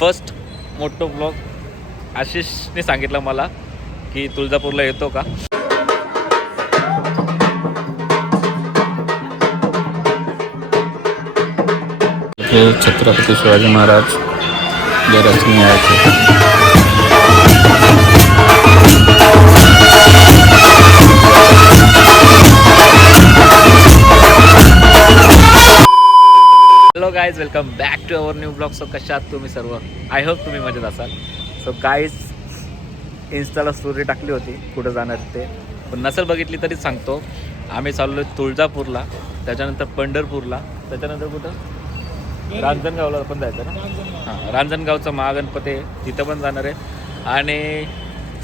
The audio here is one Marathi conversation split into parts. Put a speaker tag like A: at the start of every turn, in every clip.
A: फर्स्ट मोठो ब्लॉग आशिषने सांगितलं मला की तुळजापूरला येतो का?
B: हे छत्रपती शिवाजी महाराज जे रचनी आहेत.
A: Guys welcome back to our new blog so कशा आहात तुम्ही सर्व? आय होप तुम्ही मजेत असाल. सो गाईज इन्स्टाला स्टोरी टाकली होती कुठं जाणार ते. पण नसेल बघितली तरी सांगतो. आम्ही चाललो तुळजापूरला त्याच्यानंतर पंढरपूरला. त्याच्यानंतर कुठं? रांजणगावला पण जायचं ना? हां रांजणगावचं महागणपती आहे तिथं पण जाणार आहे. आणि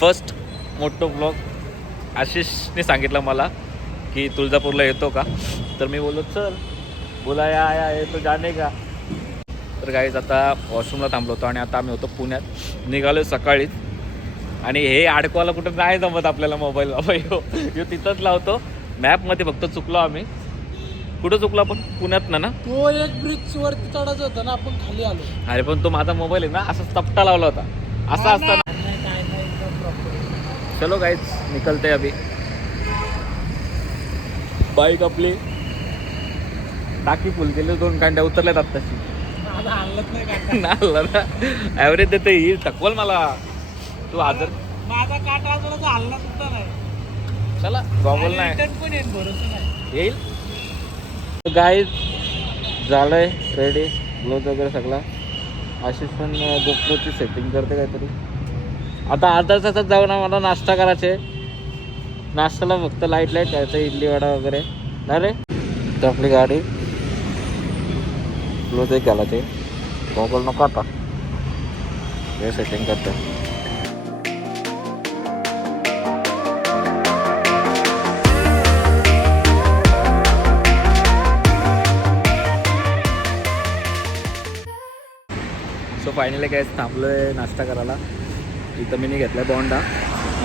A: फर्स्ट मोठो ब्लॉग आशिषने सांगितलं मला की तुळजापूरला येतो का? तर मी बोललो चल. बोला या या ये तो जाणे का। तर गाईज आता वॉशरूमला थांबलो होतो आणि आता आम्ही होतो पुण्यात. निघालो सकाळीच आणि हे अडकवायला कुठं नाही जमत आपल्याला मोबाईल ह्यो तिथंच लावतो. मॅपमध्ये फक्त चुकलो आम्ही. कुठं चुकलो आपण? पुण्यात ना? ना
C: तो एक ब्रिज वरती चढायचं होतं ना आपण खाली आलो.
A: अरे पण तो माझा मोबाईल आहे ना असा चपटा लावला होता. असा असताना.
C: proper.
A: चलो गाईज निकलते अभी बाईक आपली. टाकी फुल केली दोन कांड्या उतरल्यात आत्ताशी.
C: नाही
A: नाही ना. ॲव्हरेज देते ही टकवल मला. तू आदर.
C: माझा काटा हल्ला सुद्धा नाही.
A: चला गॉगल नाही.
C: येईल नाही.
A: येईल. गाई झालंय रेडी ग्लोज वगैरे सगळा. आशिष पण गोप्रोची सेटिंग करते काहीतरी. आता अर्धा तासात जाऊन आम्हाला नाश्ता करायचे. नाश्त्याला फक्त लाइट लाइट द्यायचं इडली वडा वगैरे. ना रे तर आपली गाडी. क्लोज एक घालायचे गॉगल नको आता हे सेटिंग करते सो फायनली काय थांबलो आहे नाश्ता करायला. इथं मी घेतला बोंडा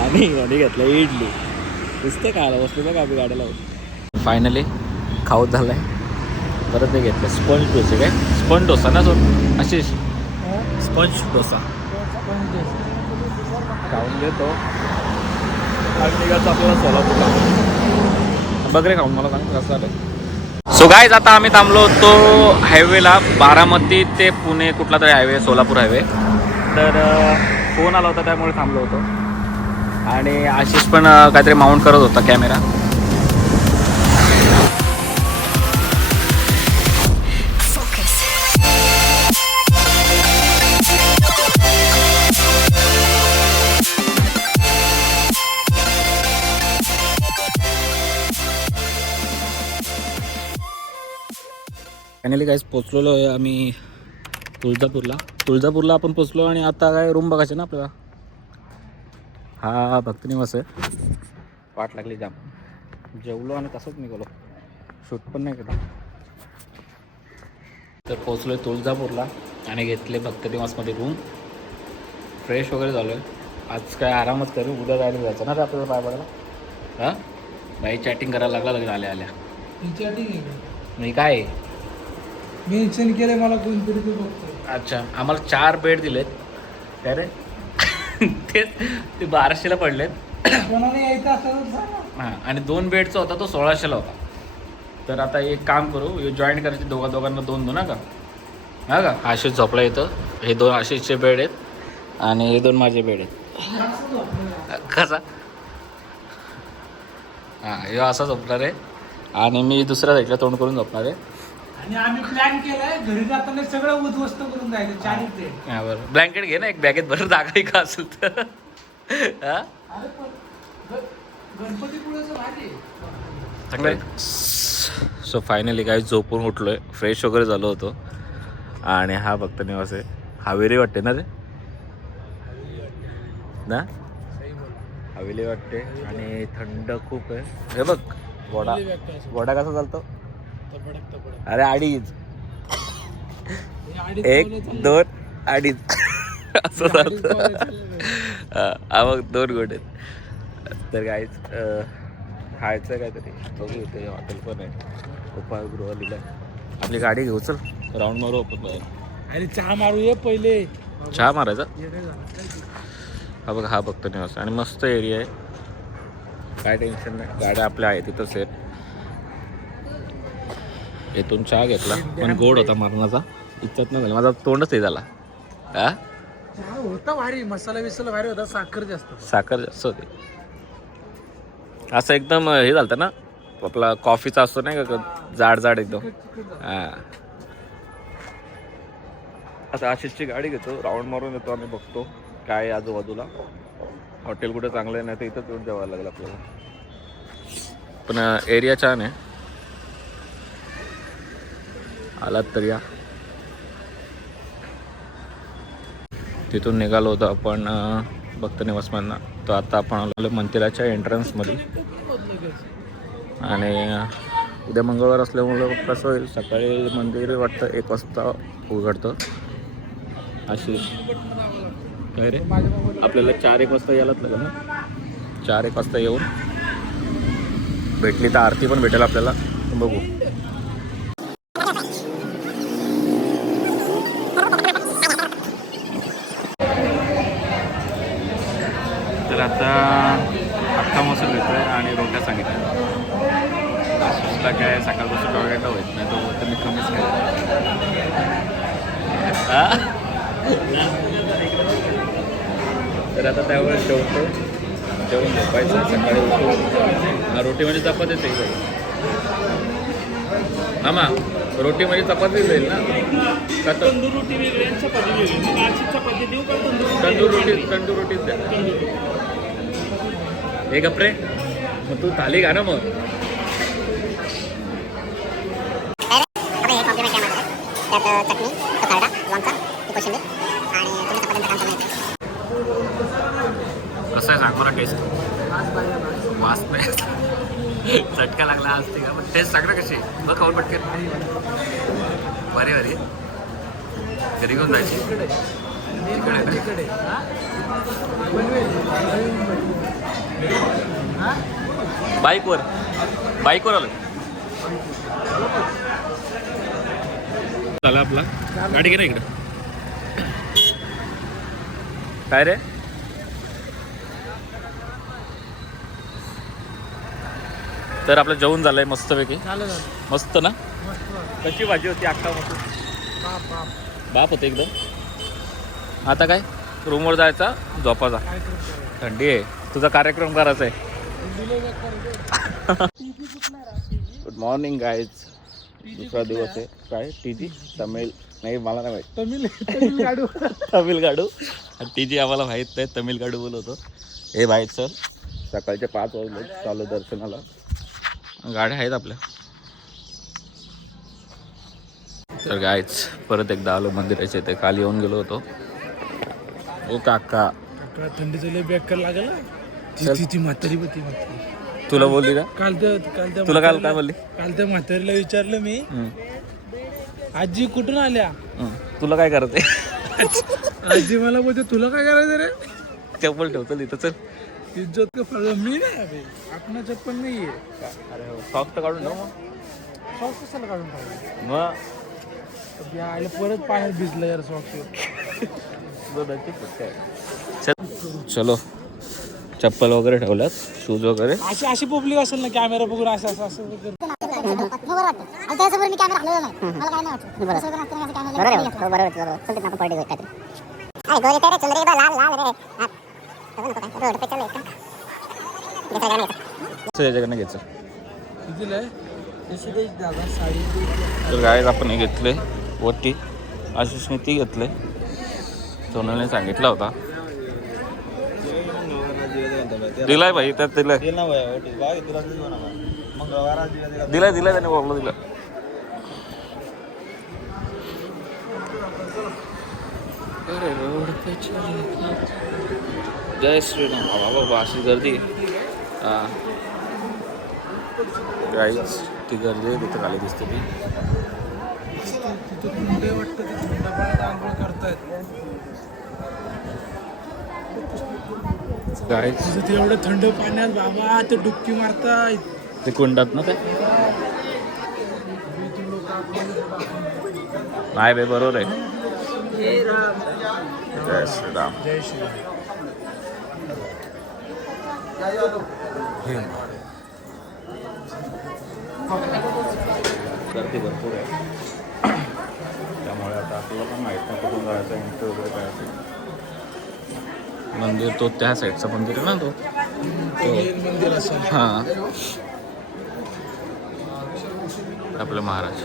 A: आणि आणि घेतला इडली. दिसते काय बसलो बघा आपली गाड्याला फायनली खाऊत आहे परत ते घेतलं. स्पंज डोसे काय? स्पंज डोसा ना सो आशिष. स्पंज डोसा. खाऊन घेतो आणि निघायचं आपल्याला सोलापूरला. बघ रे खाऊन मला सांग कसं झालं. सो गाईज आता आम्ही थांबलो होतो हायवेला बारामती ते पुणे कुठला तरी हायवे सोलापूर हायवे तर फोन आला होता त्यामुळे थांबलो होतो. आणि आशिष पण काहीतरी माउंट करत होता कॅमेरा फायनली काहीच पोचलेलो आहे आम्ही तुळजापूरला. तुळजापूरला आपण पोचलो आणि आता काय रूम बघायचे ना आपल्याला? हा भक्तनिवास आहे. वाट लागली जाम. जेवलो आणि तसंच निघालो. शूट पण नाही केलं. तर पोचलो आहे तुळजापूरला आणि घेतले भक्तनिवासमध्ये रूम फ्रेश वगैरे झालो आहे आज काय आरामच करू. उद्या जायला जायचं ना रे आपल्याला पाय बघायला? हां? बाई चॅटिंग करायला लागला लगेच आल्या आल्या? मी काय?
C: मेन्शन केलंय मला कोणतरी ते बघतोय
A: अच्छा आम्हाला चार बेड दिलेत. काय रे? तेच ते बाराशेला पडलेत.
C: कोणाला यायचं असेल तर सांगा.
A: हां आणि दोन बेडचा होता तो सोळाशेला होता. तर आता एक काम करू जॉईन करायचे दोघा दोघांना दोन दोन हा का? हा का? आशिष झोपला येतं हे दोन आशिषचे बेड आहेत आणि हे दोन माझे बेड आहेत. कसा? हां हे असा झोपणार आहे आणि मी दुसऱ्या साईडला तोंड करून झोपणार आहे.
C: आणि आम्ही प्लॅन केलाय घरी जाताना सगळं उद्ध्वस्त करून जायचं ते.
A: हा बरं. ब्लँकेट घे ना एक बॅगेत भर जागा आहे का असेल तर. हा?
C: अरे पण ग- गणपतीपुळेचं भारी आहे.
A: चांगलं सो फायनली काही झोपून उठलोय. फ्रेश वगैरे झालो होतो. आणि हा फक्त निवास आहे. हवेली वाटते ना रे ना? हवेली वाटते आणि थंड खूप आहे. हे बघ वडा. वडा कसा चालतो. अरे अडीच. एक. दोन अडीच. असं. हा मग दोन गोट आहेत. तर काहीच खायचं काहीतरी. बघू इथे हॉटेल पण आहे. उपायगृह लिहिलं आपली गाडी घेऊ चल. राऊंड मारू आपण बाहेर.
C: अरे चहा मारू ये पहिले.
A: चहा मारायचा? हा बघा हा बघतो निवास. आणि मस्त एरिया आहे. काय टेन्शन नाही. गाड्या आपल्या आहेत तिथंच आहेत. इथून चहा घेतला पण गोड होता मरणाचा. इच्छाच नाही झाली. माझा तोंडच हे झाला. हा?
C: होता भारी. मसाला बिसाला भारी होता. साखर जास्त
A: साखर जास्त होती. असं एकदम हे झालं ना आपला कॉफीचा असतो नाही का जाड जाड एकदम हा. आता आशिषची गाडी घेतो. राऊंड मारून येतो आम्ही बघतो काय आजूबाजूला. हॉटेल कुठे चांगलं नाही तर इथंच येऊन जेवायला लागेल आपल्याला. पण एरिया छान आहे. आलात तर या. तिथून निघालो होतो आपण भक्त निवासमधनं तर आता आपण आलो मंदिराच्या एंट्रन्समध्ये आणि उद्या मंगळवार असल्यामुळं कसं होईल सकाळी मंदिर वाटतं एक वाजता उघडतं. अशी. काय रे? आपल्याला चार एक वाजता यायलाच लागेल ना? चार एक वाजता येऊन. भेटली तर आरती पण भेटेल आपल्याला. बघू तर आता अख्खा मसूर घेतोय आणि रोट्या सांगितल्या आशिषला काय सकाळपासून टॉयलेटला होत नाही तो तर मी कमीच काय तर आता त्यावेळेस जेवतो. जेवण झोपायचं सकाळी उठून. हा, रोटी म्हणजे चपातीच आहे मामा रोटी म्हणजे चपातीच येईल ना? का
C: तंदूर रोटी वेगळी चपाती चपाती देऊ का तंदूर
A: तंदूर रोटी तंदूर रोटीच द्या. हे गपरे मग तू थाली घा ना मग
D: आपण हे कॉम्प्लिमेंट आहे माझं त्यात चटणी तो खरडा लोणचा ती कोशिंबीर आणि तुम्ही चपात्यांचं काम करून
A: कसं आहे सांग मला टेस्ट वास नाही चटका लागला आज ते का पण टेस्ट सांग ना कशी? बघ खाऊन पटकन. बरी बरी घरी घेऊन जायची? तिकडे बाईकवर बाईकवर आलो. झाला आपला. गाडी घे ना इकडं. काय रे? तर आपलं जेवण झालंय मस्तपैकी.
C: झालं झालं.
A: मस्त ना?
C: मस्त.
A: कशी भाजी होती अख्खा मस्त?
C: बाप बाप.
A: बाप होते एकदम. आता काय? रूमवर जायचा झोपाचा
C: काय?
A: थंडी आहे. तुझा कार्यक्रम करायचा आहे.
C: दिले.
A: गुड मॉर्निंग गाईज दुसरा दिवस आहे. काय? टी जी तमिळ नाही मला नाही माहीत.
C: तमिळ तमिळ गाडू
A: तमिळ गाडू टी जी आम्हाला माहीत नाही. तमिळ गाडू बोलवतो. हे माहीत सर सकाळचे पाच वाजले. चालू दर्शनाला. गाड्या आहेत आपल्या. तर गायच परत एकदा आलो मंदिराच्या इथे. काल येऊन गेलो होतो. ओ काका.
C: थंडीचं बेकार लागेल
A: तुला बोलली का?
C: काल काल
A: तुला काल काय बोलली?
C: काल त्या म्हातारीला विचारलं मी. आजी कुठून आल्या.
A: तुला काय करायचंय?
C: आजी मला बोलते तुला काय करायचं रे?
A: चप्पल ठेवतो इथं चल.
C: इज्जत का फळ मी नाही अबे. आपण चप्पल नाहीये
A: अरे सॉक्स तर काढून ठेव मग
C: सॉक्स कशाला काढून पाहिजे
A: मग
C: आले परत पाण्यात भिजलं यार सॉक्स
A: चल- चलो चप्पल वगैरे ठेवल्यात शूज वगैरे
C: अशी अशी पब्लिक असेल ना कॅमेरा बघून असं असं असं वगैरे.
D: बरोबर वाटतं आणि त्याच्यावर मी कॅमेरा हलवला नाही मला काय नाही वाटत बरोबर. हो, बरोबर. चलते ना आपण करू काहीतरी. अरे, गोरी तेरे चुंदरी बा लाल लाल रे
A: याच्याकडनं घ्यायचं
C: आहे
A: तर गायज आपण हे घेतले वटी आशिषने ती घेतले. सोनलने सांगितला होता. दिलाय भाई त्यात दिलाय. दिलाय दिलाय त्याने बोललो दिला अरे रोड पे चले. जय श्रीराम बाबा बाबा अशी गर्दी गाईच ती गर्दी आहे तिथं खाली दिसते ती गाईच
C: तिथं एवढं थंड पाण्यात बाबा ते डुबकी मारतायत
A: ते कुंडात ना ते नाही बे बरोबर आहे जय श्रीराम
C: जय श्री
A: गर्दी भरपूर आहे. त्यामुळे आता आपल्याला पण माहीत नाही कुठून जायचं इंटर वगैरे काय असेल. मंदिर तो त्या साईडचा मंदिर आहे ना तो?
C: मंदिर असं
A: हां. आपले महाराज.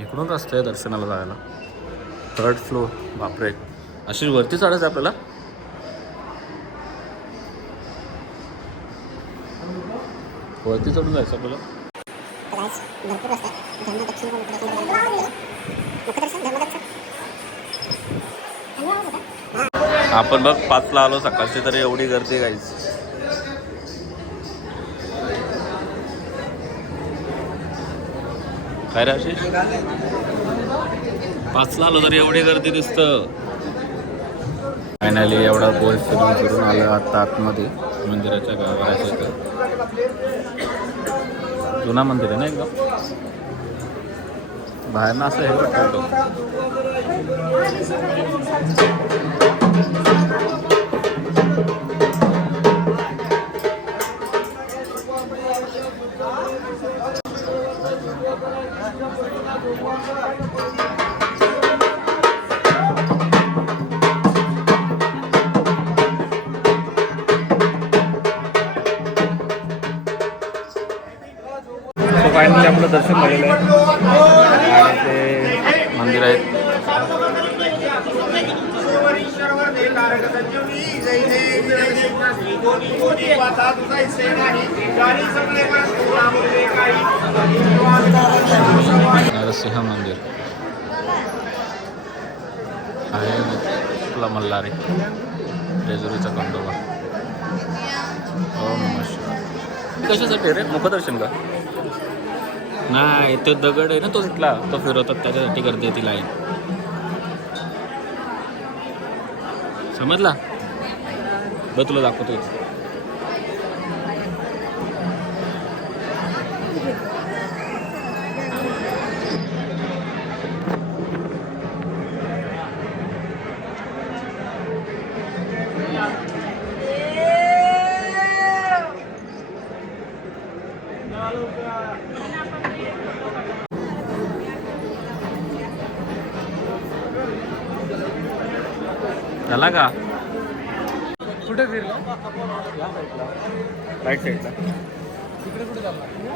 A: इकडून रस्ता आहे दर्शनाला जायला. थर्ड फ्लोअर बापरे. अशी वरती चढायचं आपल्याला. वरती चढून जायचं आपल्याला. आपण बघ पाचला आलो सकाळची तरी एवढी गर्दी गाईच काय रे आशिष? पाचला आलो तरी एवढी गर्दी दिसतं. फायनली एवढा गोल फिरून फिरून आलं आता आतमध्ये. मंदिराच्या गावाच्या इथं जुना मंदिर आहे ना एकदम? बाहेर ना असं हे वाटतं
E: सो फायनली आपलं दर्शन झालेलं आहे. आणि ते
A: मंदिर आहेत. नरसिंह मंदिर. आहे आपला मल्हारी. जेजुरीचा खंडोबा. ओम नमः शिवाय. कशासाठी रे? मुखदर्शन का? नाही तो दगड आहे ना तो तिथला तो फिरवतात त्याच्यासाठी गर्दी आहे ती लाईन. समजला? बघ तुला दाखवतो इथे. झाला का?
C: कुठे फिरलो?
E: राईट साईडला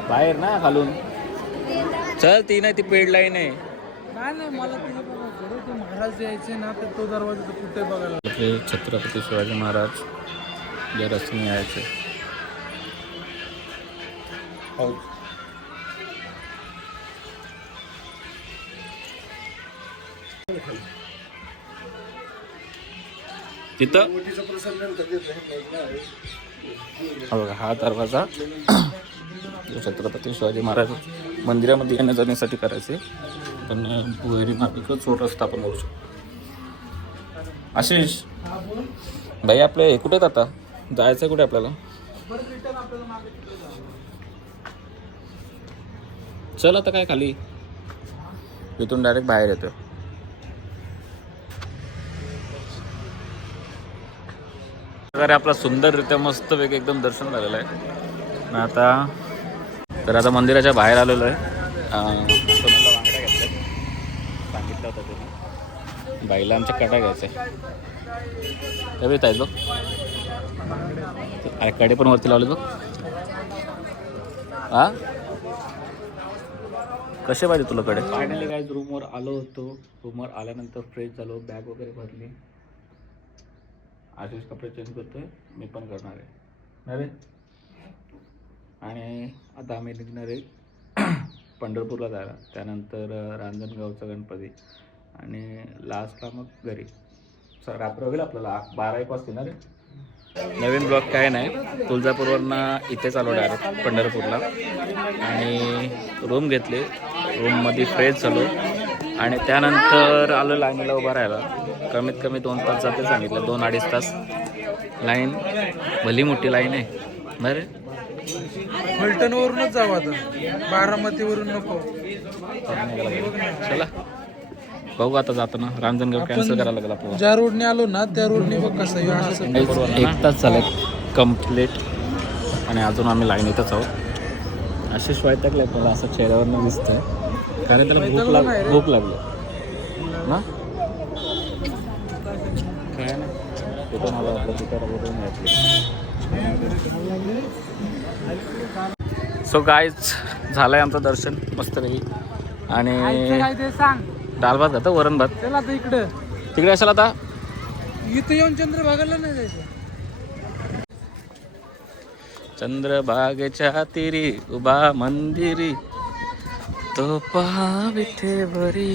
E: बाहेर ना खालून. चल ती नाही ती पेड लाईन आहे.
C: महाराज यायचे ना तर तो दरवाजा तर कुठे बघायला
A: आपले छत्रपती शिवाजी महाराज या रस्त्याने यायचे. तिथं? हा बघा हा दरवाजा. छत्रपती शिवाजी महाराज मंदिरामध्ये येण्या जाण्यासाठी करायचे. पण भुहेरी मार्गिक चोर रस्ता आपण करू शकतो. आशिष भाई आपले हे कुठे आता? जायचं आहे कुठे आपल्याला? चल आता काय खाली? इथून डायरेक्ट बाहेर येतो प्रकारे आपला सुंदररित्या मस्त वेग एकदम दर्शन झालेलं आहे. आणि आता तर आता मंदिराच्या बाहेर आलेलो आहे. सोन्याला वांगड्या घेतल्या सांगितलं होतं त्याने. बाईला आमच्या कटा घ्यायचा आहे. येत आहेत बघ अरे कडे पण वरती लावले बघ हा कसे पाहिजे तुला कडे फायनली काय रूमवर आलो होतो. रूमवर आल्यानंतर फ्रेश झालो. बॅग वगैरे भरली. आशिष कपडे चेंज करतोय मी पण करणार आहे. अरे आणि आता आम्ही निघणार आहे पंढरपूरला जायला. त्यानंतर रांजणगावचा गणपती. आणि लास्टला मग घरी. स- रात्र होईल आपल्याला. बारा एक वाजता ना रे नवीन ब्लॉग काय नाही. तुळजापूरवरनं इथेच आलो डायरेक्ट पंढरपूरला. आणि रूम घेतली. रूममध्ये फ्रेश झालो. आणि त्यानंतर आलो लाईनीला उभा राहायला. कमीत कमी दोन तास जाते सांगितलं. दोन अडीच तास. लाईन भली मोठी लाईन आहे. बरे.
C: फलटणवरूनच जाऊ आता. बारामतीवरून नको.
A: चला. बघू आता जाताना. रांजणगाव कॅन्सल करायला लागेल आपल्याला.
C: ज्या रोडने आलो ना त्या रोडने बघ कसं असं
A: एक तास झालाय कंप्लीट आणि अजून आम्ही लाईनीतच आहोत. आशिष वैतागलाय मला असं चेहऱ्यावरनं दिसतंय. कारण त्याला भूक लाग भूक लागली. ना काय ना आपलं सो गायच झालंय आमचं दर्शन. मस्तपैकी आणि डाळ भात घातं वरण भात.
C: इकडं.
A: तिकडे असेल आता?
C: इथं येऊन चंद्रभागाला नाही जायचं.
A: चंद्रभागेच्या तिरी उभा मंदिरी. तो पहा विठे भरी